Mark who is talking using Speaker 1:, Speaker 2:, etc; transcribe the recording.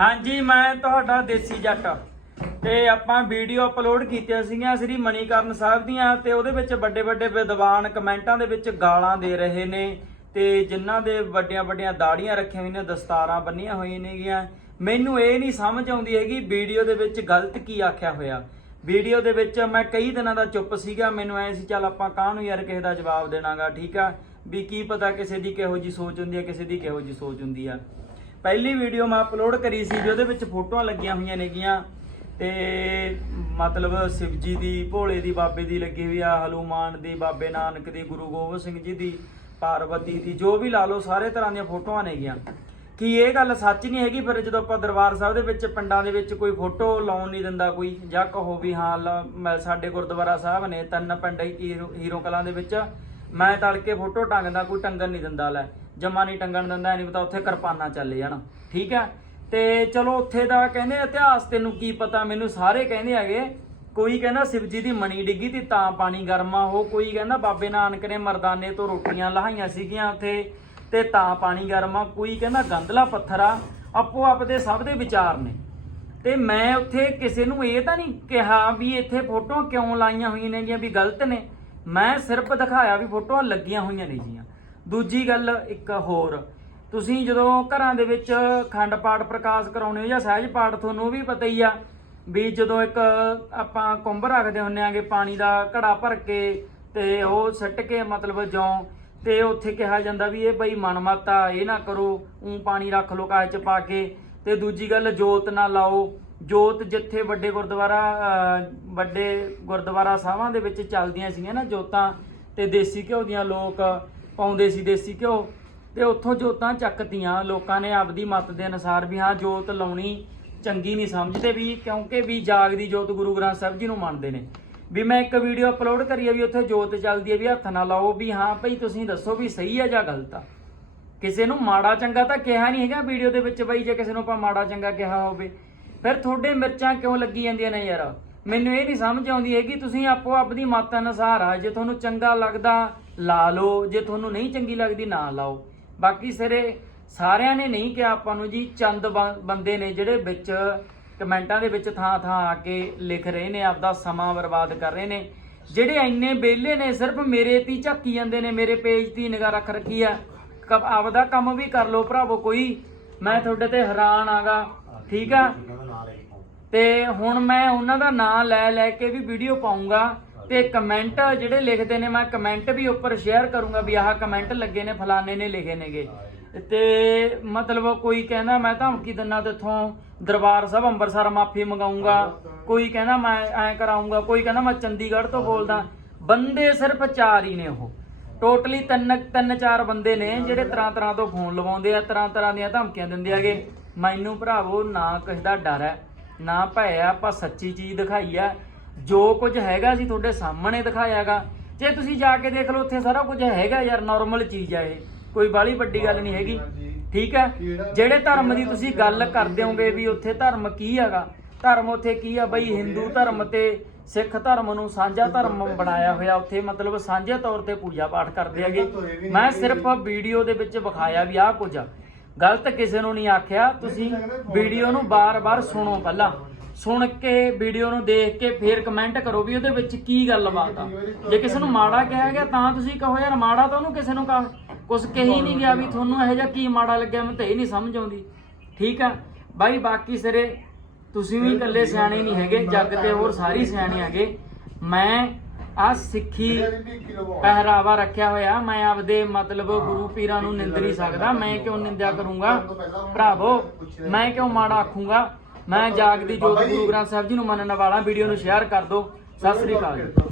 Speaker 1: ਹਾਂਜੀ, ਮੈਂ ਤੁਹਾਡਾ ਦੇਸੀ ਜੱਟ ਤੇ ਆਪਾਂ ਵੀਡੀਓ ਅਪਲੋਡ ਕੀਤੀਆਂ ਸੀਗੀਆਂ ਸ੍ਰੀ ਮਨੀਕਰਨ ਸਾਹਿਬ ਦੀਆਂ ਤੇ ਉਹਦੇ ਵਿੱਚ ਵੱਡੇ ਵੱਡੇ ਵਿਦਵਾਨ ਕਮੈਂਟਾਂ ਦੇ ਵਿੱਚ ਗਾਲਾਂ ਦੇ ਰਹੇ ਨੇ ਤੇ ਜਿਨ੍ਹਾਂ ਦੇ ਵੱਡੀਆਂ ਵੱਡੀਆਂ ਦਾੜੀਆਂ ਰੱਖੀਆਂ ਹੋਈਆਂ ਨੇ, ਦਸਤਾਰਾਂ ਬੰਨੀਆਂ ਹੋਈਆਂ ਨੇਗੀਆਂ। ਮੈਨੂੰ ਇਹ ਨਹੀਂ ਸਮਝ ਆਉਂਦੀ ਹੈਗੀ ਵੀਡੀਓ ਦੇ ਵਿੱਚ ਗਲਤ ਕੀ ਆਖਿਆ ਹੋਇਆ। ਵੀਡੀਓ ਦੇ ਵਿੱਚ ਮੈਂ ਕਈ ਦਿਨਾਂ ਦਾ ਚੁੱਪ ਸੀਗਾ, ਮੈਨੂੰ ਐ ਸੀ, ਚੱਲ ਆਪਾਂ ਕਾਹਨੂੰ ਯਾਰ ਕਿਸੇ ਦਾ ਜਵਾਬ ਦੇਣਾਗਾ, ਠੀਕ ਆ? ਵੀ ਕੀ ਪਤਾ ਕਿਸੇ ਦੀ ਕਿਹੋ ਜੀ ਸੋਚ ਹੁੰਦੀ ਆ, ਕਿਸੇ ਦੀ ਕਿਹੋ ਜੀ ਸੋਚ ਹੁੰਦੀ ਆ। ਪਹਿਲੀ ਵੀਡੀਓ ਮੈਂ ਅਪਲੋਡ ਕਰੀ ਸੀ ਜਿਹਦੇ ਵਿੱਚ ਫੋਟੋਆਂ ਲੱਗੀਆਂ ਹੋਈਆਂ ਨੇਗੀਆਂ। ਤੇ ਮਤਲਬ ਸ਼ਿਵਜੀ ਦੀ, ਭੋਲੇ ਦੀ, ਬਾਬੇ ਦੀ ਲੱਗੀ ਹੋਈ ਆ, ਹਨੂਮਾਨ ਦੀ, ਬਾਬੇ ਨਾਨਕ ਦੀ, ਗੁਰੂ ਗੋਬਿੰਦ ਸਿੰਘ ਜੀ ਦੀ ਪਾਰਵਤੀ ਦੀ, ਜੋ ਵੀ ਲਾ ਲਓ, ਸਾਰੇ ਤਰ੍ਹਾਂ ਦੀਆਂ ਫੋਟੋਆਂ ਨੇਗੀਆਂ। ਕੀ ਇਹ ਗੱਲ ਸੱਚ ਨਹੀਂ ਹੈਗੀ? ਫਿਰ ਜਦੋਂ ਆਪਾਂ ਦਰਬਾਰ ਸਾਹਿਬ ਦੇ ਵਿੱਚ, ਪਿੰਡਾਂ ਦੇ ਵਿੱਚ ਕੋਈ ਫੋਟੋ ਲਾਉਣ ਨਹੀਂ ਦਿੰਦਾ ਕੋਈ, ਜਾਂ ਕਹੋ ਵੀ ਹਾਂ, ਲਾ- ਮੈਂ, ਸਾਡੇ ਗੁਰਦੁਆਰਾ ਸਾਹਿਬ ਨੇ ਤਿੰਨ ਪਿੰਡ ਹੀਰੋ ਹੀਰੋ ਕਲਾਂ ਦੇ ਵਿੱਚ, ਮੈਂ ਤੜਕੇ ਫੋਟੋ ਟੰਗਦਾ, ਕੋਈ ਟੰਗਣ ਨਹੀਂ ਦਿੰਦਾ, ਲੈ। ਜਮਾ ਨਹੀਂ ਟੰਗਣ ਦਿੰਦਾ ਇਹ ਨਹੀਂ ਪਤਾ ਉੱਥੇ ਕਿਰਪਾਨਾਂ ਚੱਲੇ ਜਾਣ। ਠੀਕ ਹੈ? ਤੇ ਚਲੋ ਉੱਥੇ ਦਾ ਕਹਿੰਦੇ ਇਤਿਹਾਸ, ਤੈਨੂੰ ਕੀ ਪਤਾ? ਮੈਨੂੰ ਸਾਰੇ ਕਹਿੰਦੇ ਹੈਗੇ। ਕੋਈ ਕਹਿੰਦਾ ਸ਼ਿਵ ਜੀ ਦੀ ਮਣੀ ਡਿੱਗੀ ਤੇ, ਤਾਂ ਪਾਣੀ ਗਰਮਾ ਹੋ ਕੋਈ ਕਹਿੰਦਾ ਬਾਬੇ ਨਾਨਕ ਨੇ ਮਰਦਾਨੇ ਤੋਂ ਰੋਟੀਆਂ ਲਹਾਈਆਂ ਸੀਗੀਆਂ ਉੱਥੇ, ਤੇ ਤਾਂ ਪਾਣੀ ਗਰਮਾ ਕੋਈ ਕਹਿੰਦਾ ਗੰਦਲਾ ਪੱਥਰ ਆ। ਆਪੋ ਆਪ ਦੇ ਸਭ ਦੇ ਵਿਚਾਰ ਨੇ। ਤੇ ਮੈਂ ਉੱਥੇ ਕਿਸੇ ਨੂੰ ਇਹ ਤਾਂ ਨਹੀਂ ਕਿਹਾ ਵੀ ਇੱਥੇ ਫੋਟੋਆਂ ਕਿਉਂ ਲਾਈਆਂ ਹੋਈਆਂ ਨੇ ਜੀਆਂ ਵੀ ਗਲਤ ਨੇ। ਮੈਂ ਸਿਰਫ ਦਿਖਾਇਆ ਵੀ ਫੋਟੋਆਂ ਲੱਗੀਆਂ ਹੋਈਆਂ ਨੇ ਜੀਆਂ। ਦੂਜੀ ਗੱਲ ਇੱਕ ਹੋਰ। ਤੁਸੀਂ ਜਦੋਂ ਘਰਾਂ ਦੇ ਵਿੱਚ ਖੰਡ ਪਾਠ ਪ੍ਰਕਾਸ਼ ਕਰਾਉਣੇ ਹੋ ਜਾਂ ਸਹਿਜ ਪਾਠ, ਤੁਹਾਨੂੰ ਵੀ ਪਤਾ ਹੀ ਆ ਵੀ ਜਦੋਂ ਇੱਕ ਆਪਾਂ ਕੁੰਭ ਰੱਖਦੇ ਹੁੰਨੇ ਆਗੇ, ਪਾਣੀ ਦਾ ਘੜਾ ਭਰ ਕੇ ਤੇ ਉਹ ਸੱਟ ਕੇ ਮਤਲਬ ਜੋਂ ਤੇ ਉੱਥੇ ਕਿਹਾ ਜਾਂਦਾ ਵੀ ਇਹ ਬਈ ਮਨਮਾਤਾ ਇਹ ਨਾ ਕਰੋ ਉਂ ਪਾਣੀ ਰੱਖ ਲੋ ਕਾਹ ਚ ਪਾ ਕੇ। ਤੇ ਦੂਜੀ ਗੱਲ, ਜੋਤ ਨਾ ਲਾਓ। ਜੋਤ ਜਿੱਥੇ ਵੱਡੇ ਗੁਰਦੁਆਰਾ ਵੱਡੇ ਗੁਰਦੁਆਰਾ ਸਾਹਿਬਾਂ ਦੇ ਵਿੱਚ ਚੱਲਦੀਆਂ ਸੀਗੀਆਂ ਨਾ ਜੋਤਾਂ ਤੇ ਦੇਸੀ ਘਿਓ ਦੀਆਂ ਲੋਕ ਪਾਉਂਦੇ ਸੀ ਦੇਸੀ ਘਿਓ ਤੇ ਉੱਥੋਂ ਜੋਤਾਂ ਚੱਕਤੀਆਂ। ਲੋਕਾਂ ਨੇ ਆਪਦੀ ਮਤ ਦੇ ਅਨੁਸਾਰ ਵੀ ਹਾਂ, ਜੋਤ ਲਾਉਣੀ ਚੰਗੀ ਨਹੀਂ ਸਮਝਦੇ ਵੀ, ਕਿਉਂਕਿ ਵੀ ਜਾਗਦੀ ਜੋਤ ਗੁਰੂ ਗ੍ਰੰਥ ਸਾਹਿਬ ਜੀ ਨੂੰ ਮੰਨਦੇ ਨੇ। ਵੀ ਮੈਂ ਇੱਕ ਵੀਡੀਓ ਅਪਲੋਡ ਕਰੀ ਆ ਵੀ ਉੱਥੇ ਜੋਤ ਚੱਲਦੀ ਹੈ ਵੀ ਹੱਥ ਨਾ ਲਾਓ ਵੀ ਹਾਂ, ਭਈ ਤੁਸੀਂ ਦੱਸੋ ਵੀ ਸਹੀ ਆ ਜਾਂ ਗਲਤ ਆ। ਕਿਸੇ ਨੂੰ ਮਾੜਾ ਚੰਗਾ ਤਾਂ ਕਿਹਾ ਨਹੀਂ ਹੈਗਾ ਵੀਡੀਓ ਦੇ ਵਿੱਚ ਬਈ, ਜੇ ਕਿਸੇ ਨੂੰ ਆਪਾਂ ਮਾੜਾ ਚੰਗਾ ਕਿਹਾ ਹੋਵੇ। ਫਿਰ ਤੁਹਾਡੇ ਮਿਰਚਾਂ ਕਿਉਂ ਲੱਗੀ ਜਾਂਦੀਆਂ ਨੇ ਯਾਰ? ਮੈਨੂੰ ਇਹ ਨਹੀਂ ਸਮਝ ਆਉਂਦੀ ਹੈਗੀ, ਤੁਸੀਂ ਆਪੋ ਆਪਦੀ ਮਤ ਅਨੁਸਾਰ ਆ। ਜੇ ਤੁਹਾਨੂੰ ਚੰਗਾ ਲੱਗਦਾ ਲਾ ਲਓ ਜੇ ਤੁਹਾਨੂੰ ਨਹੀਂ ਚੰਗੀ ਲੱਗਦੀ ਨਾ ਲਾਓ। ਬਾਕੀ ਸਿਰੇ ਸਾਰਿਆਂ ਨੇ ਨਹੀਂ ਕਿਹਾ ਆਪਾਂ ਨੂੰ ਜੀ ਚੰਦ ਬੰਦੇ ਨੇ ਜਿਹੜੇ ਵਿੱਚ ਕਮੈਂਟਾਂ ਦੇ ਵਿੱਚ ਥਾਂ ਥਾਂ ਆ ਕੇ ਲਿਖ ਰਹੇ ਨੇ ਆਪਦਾ ਸਮਾਂ ਬਰਬਾਦ ਕਰ ਰਹੇ ਨੇ। ਜਿਹੜੇ ਇੰਨੇ ਬੇਲੇ ਨੇ ਸਿਰਫ ਮੇਰੇ ਤੇ ਝਾਕੀ ਜਾਂਦੇ ਨੇ ਮੇਰੇ ਪੇਜ ਤੇ ਹੀ ਨਿਗਾਹ ਰੱਖ ਰੱਖੀ ਆ। ਆਪਦਾ ਕੰਮ ਵੀ ਕਰ ਲਓ ਭਰਾਵੋ ਕੋਈ। ਮੈਂ ਤੁਹਾਡੇ ਤੇ ਹੈਰਾਨ ਆਗਾ ਠੀਕ ਆ? ਤੇ ਹੁਣ ਮੈਂ ਉਹਨਾਂ ਦਾ ਨਾਮ ਲੈ ਲੈ ਕੇ ਵੀ ਵੀਡੀਓ ਪਾਉਂਗਾ ਤੇ ਕਮੈਂਟ ਜਿਹੜੇ ਲਿਖਦੇ ਨੇ, ਮੈਂ ਕਮੈਂਟ ਵੀ ਉੱਪਰ ਸ਼ੇਅਰ ਕਰੂੰਗਾ ਵੀ ਆਹ ਕਮੈਂਟ ਲੱਗੇ ਨੇ, ਫਲਾਣੇ ਨੇ ਲਿਖੇ ਨੇਗੇ। ਤੇ ਮਤਲਬ ਕੋਈ ਕਹਿੰਦਾ, ਮੈਂ ਧਮਕੀ ਦਿੰਨਾ ਤੇਥੋਂ, ਦਰਬਾਰ ਸਾਹਿਬ ਅੰਮ੍ਰਿਤਸਰ ਮਾਫੀ ਮੰਗਾਉਂਗਾ ਕੋਈ ਕਹਿੰਦਾ, ਮੈਂ ਐਂ ਕਰਾਉਂਗਾ ਕੋਈ ਕਹਿੰਦਾ, ਮੈਂ ਚੰਡੀਗੜ੍ਹ ਤੋਂ ਬੋਲਦਾ। ਬੰਦੇ ਸਿਰਫ ਚਾਰ ਹੀ ਨੇ ਉਹ। ਟੋਟਲੀ ਤਿੰਨ ਤਿੰਨ, ਚਾਰ ਬੰਦੇ ਨੇ ਜਿਹੜੇ ਤਰ੍ਹਾਂ ਤਰ੍ਹਾਂ ਤੋਂ ਫੋਨ ਲਵਾਉਂਦੇ ਆ, ਤਰ੍ਹਾਂ ਤਰ੍ਹਾਂ ਦੀਆਂ ਧਮਕੀਆਂ ਦਿੰਦੇ ਆਗੇ ਮੈਨੂੰ ਭਰਾਵੋ, ਨਾ ਕਿਸੇ ਦਾ ਡਰ ਹੈ, ਨਾ ਭੈ ਆ, ਆਪਾਂ ਸੱਚੀ ਚੀਜ਼ ਦਿਖਾਈ ਆ। ਜੋ ਕੁਝ ਹੈਗਾ ਸੀ ਤੁਹਾਡੇ ਸਾਹਮਣੇ ਦਿਖਾਇਆਗਾ। ਜੇ ਤੁਸੀਂ ਜਾ ਕੇ ਦੇਖ ਲਓ, ਉੱਥੇ ਸਾਰਾ ਕੁਝ ਹੈਗਾ ਯਾਰ ਨਾਰਮਲ ਚੀਜ਼ ਆ ਇਹ। ਕੋਈ ਬਾਲੀ ਵੱਡੀ ਗੱਲ ਨਹੀਂ ਹੈਗੀ। ਠੀਕ ਹੈ? ਜਿਹੜੇ ਧਰਮ ਦੀ ਤੁਸੀਂ ਗੱਲ ਕਰਦੇ ਹੋਗੇ ਵੀ ਉੱਥੇ ਧਰਮ ਕੀ ਹੈਗਾ? ਧਰਮ ਉੱਥੇ ਕੀ ਆ? ਬਈ ਹਿੰਦੂ ਧਰਮ ਤੇ ਸਿੱਖ ਧਰਮ ਨੂੰ ਸਾਂਝਾ ਧਰਮ ਬਣਾਇਆ ਹੋਇਆ ਉੱਥੇ, ਮਤਲਬ ਸਾਂਝੇ ਤੌਰ ਤੇ ਪੂਜਾ ਪਾਠ ਕਰਦੇ ਹੈਗੇ। ਮੈਂ ਸਿਰਫ ਵੀਡੀਓ ਦੇ ਵਿੱਚ ਵਿਖਾਇਆ ਵੀ ਆਹ ਕੁਝ ਆ। ਗਲਤ ਕਿਸੇ ਨੂੰ ਨਹੀਂ ਆਖਿਆ। ਤੁਸੀਂ ਵੀਡੀਓ ਨੂੰ ਬਾਰ-ਬਾਰ ਸੁਣੋ ਪਹਿਲਾਂ। ਸੁਣ ਕੇ ਵੀਡੀਓ ਨੂੰ ਦੇਖ ਕੇ ਫੇਰ ਕਮੈਂਟ ਕਰੋ ਵੀ ਉਹਦੇ ਵਿੱਚ ਕੀ ਗੱਲਬਾਤ ਆ। ਜੇ ਕਿਸੇ ਨੂੰ ਮਾੜਾ ਕਿਹਾ ਗਿਆ ਤਾਂ ਤੁਸੀਂ ਕਹੋ, ਯਾਰ ਮਾੜਾ ਤਾਂ ਉਹਨੂੰ ਕਿਸੇ ਨੂੰ ਕਹ। ਕੁਝ ਕਹੀ ਨਹੀਂ ਗਿਆ ਵੀ ਤੁਹਾਨੂੰ ਇਹੋ ਜਿਹਾ ਕੀ ਮਾੜਾ ਲੱਗਿਆ ਮੈਨੂੰ ਤਾਂ ਇਹ ਨਹੀਂ ਸਮਝ ਆਉਂਦੀ। ਠੀਕ ਆ? ਬਾਈ, ਬਾਕੀ ਸਿਰੇ ਤੁਸੀਂ ਵੀ ਇਕੱਲੇ ਸਿਆਣੇ ਨਹੀਂ ਹੈਗੇ, ਜੱਗ ਤੇ ਹੋਰ ਸਾਰੀ ਸਿਆਣੇ ਹੈਗੇ। ਮੈਂ ਆ ਸਿੱਖੀ ਪਹਿਰਾਵਾ ਰੱਖਿਆ ਹੋਇਆ, ਮੈਂ ਆਪਦੇ ਮਤਲਬ ਗੁਰੂ ਪੀਰਾਂ ਨੂੰ ਨਿੰਦ ਨਹੀਂ ਸਕਦਾ, ਮੈਂ ਕਿਉਂ ਨਿੰਦਿਆ ਕਰੂੰਗਾ? ਭਰਾਵੋ, ਮੈਂ ਕਿਉਂ ਮਾੜਾ ਆਖੂੰਗਾ? ਮੈਂ ਜਾਗਦੀ ਜੋਤ ਗੁਰੂ ਗ੍ਰੰਥ ਸਾਹਿਬ ਜੀ ਨੂੰ ਮੰਨਣ ਵਾਲਾ, ਵੀਡੀਓ ਨੂੰ ਸ਼ੇਅਰ ਕਰ ਦਿਓ। ਸਤਿ ਸ੍ਰੀ ਅਕਾਲ ਜੀ।